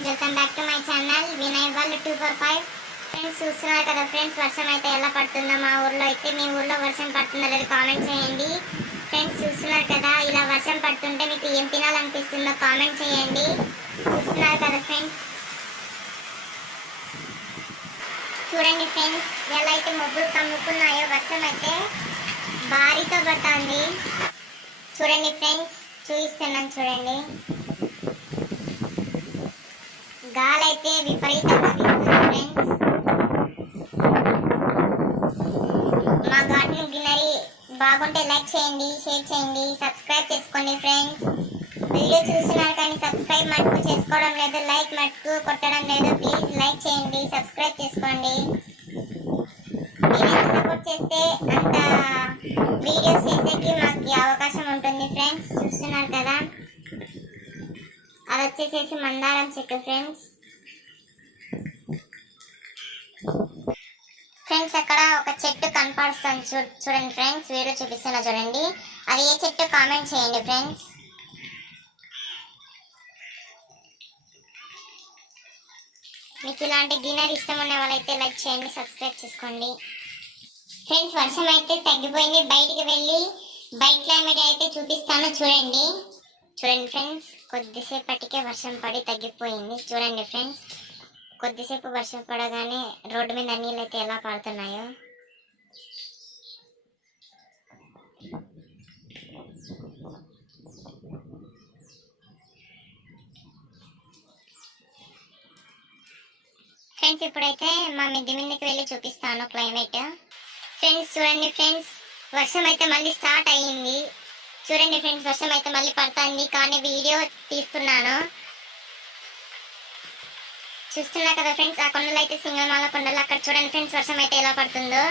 Friends, welcome back to my channel Vinay world 245. Friends చూస్తున్నారు కదా friends, వర్షం అయితే ఎలా పడుతుందో మా ఊర్లో అయితే. మీ ఊర్లో వర్షం పడుతుందో లేదో కామెంట్ చేయండి. ఫ్రెండ్స్ చూస్తున్నారు కదా, ఇలా వర్షం పడుతుంటే మీకు ఏం తినాలనిపిస్తుందో కామెంట్ చేయండి. చూస్తున్నారు కదా ఫ్రెండ్స్, చూడండి ఫ్రెండ్స్ ఎలా అయితే మబ్బులు కమ్ముకున్నాయో. వర్షం అయితే భారీతో పడుతుంది. చూడండి ఫ్రెండ్స్, చూపిస్తున్నాను చూడండి. గాలి అయితే విపరీతంగా వీస్తుంది ఫ్రెండ్స్. మా గార్డెన్ గ్రీనరీ బాగుంటే లైక్ చేయండి, షేర్ చేయండి, సబ్స్క్రైబ్ చేసుకోండి ఫ్రెండ్స్. వీడియో చూస్తున్నారు కానీ సబ్స్క్రైబ్ మటుకు చేసుకోవడం లేదు, లైక్ మటుకు కొట్టడం లేదు. ప్లీజ్ లైక్ చేయండి, సబ్స్క్రైబ్ చేసుకోండి. మీరు ఎంత సపోర్ట్ చేస్తే అంత వీడియోస్ చేసేకి మాకు అవకాశం ఉంటుంది ఫ్రెండ్స్. చూస్తున్నారు కదా, అది వచ్చేసేసి మందారం చెట్టు ఫ్రెండ్స్. ఫ్రెండ్స్ అక్కడ ఒక చెట్టు కనపడుతుంది చూడండి ఫ్రెండ్స్, వీడియో చూపిస్తున్నా చూడండి. అది ఏ చెట్టు కామెంట్ చేయండి ఫ్రెండ్స్. మీకు ఇలాంటి గ్రీనరీ ఇష్టం ఉన్న వాళ్ళైతే లైక్ చేయండి, సబ్స్క్రైబ్ చేసుకోండి. ఫ్రెండ్స్ వర్షం అయితే తగ్గిపోయింది. బయటికి వెళ్ళి బయట క్లైమేట్ అయితే చూపిస్తాను చూడండి. చూడండి ఫ్రెండ్స్, కొద్దిసేపటికే వర్షం పడి తగ్గిపోయింది. చూడండి ఫ్రెండ్స్, కొద్దిసేపు వర్షం పడగానే రోడ్డు మీద నీళ్ళు అయితే ఎలా పడుతున్నాయో. ఫ్రెండ్స్ ఇప్పుడైతే మా మిద్ది మీదకి వెళ్ళి చూపిస్తాను క్లైమేట్. ఫ్రెండ్స్ చూడండి ఫ్రెండ్స్, వర్షం అయితే మళ్ళీ స్టార్ట్ అయ్యింది. చూడండి ఫ్రెండ్స్, వర్షం అయితే మళ్ళీ పడుతుంది కానీ వీడియో తీస్తున్నాను. చూస్తున్నా కదా ఫ్రెండ్స్, ఆ కొండలు అయితే సింగమాల కొండలు. అక్కడ చూడండి ఫ్రెండ్స్, వర్షం అయితే ఎలా పడుతుందో.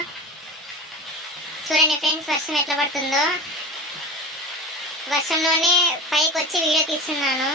చూడండి ఫ్రెండ్స్, వర్షం ఎట్లా పడుతుందో. వర్షంలోనే పైకి వచ్చి వీడియో తీస్తున్నాను.